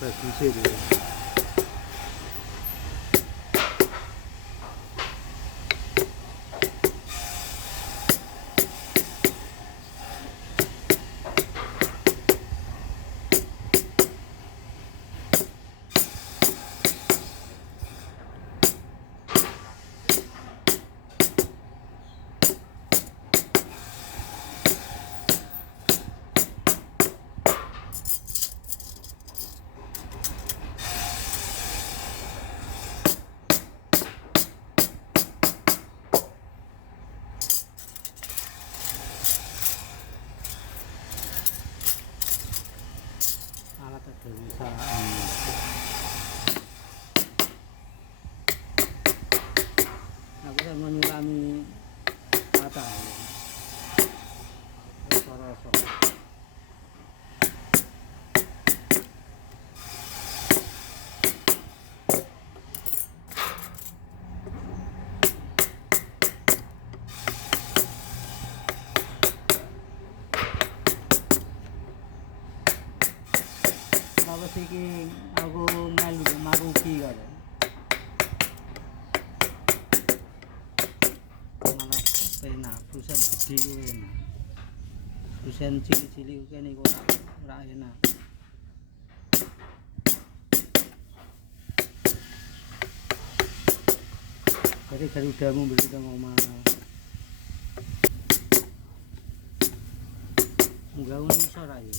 bagusnya dia. Alat kedewasaan. Aku kan menyulami kata rasa-rasa. Kalau sih aku melu maruki kan, malah enak, perusahaan gede itu enak, perusahaan cilik-cilik kan itu ora enak. Jadi garudamu beli nang omah, enggak usah ra ya.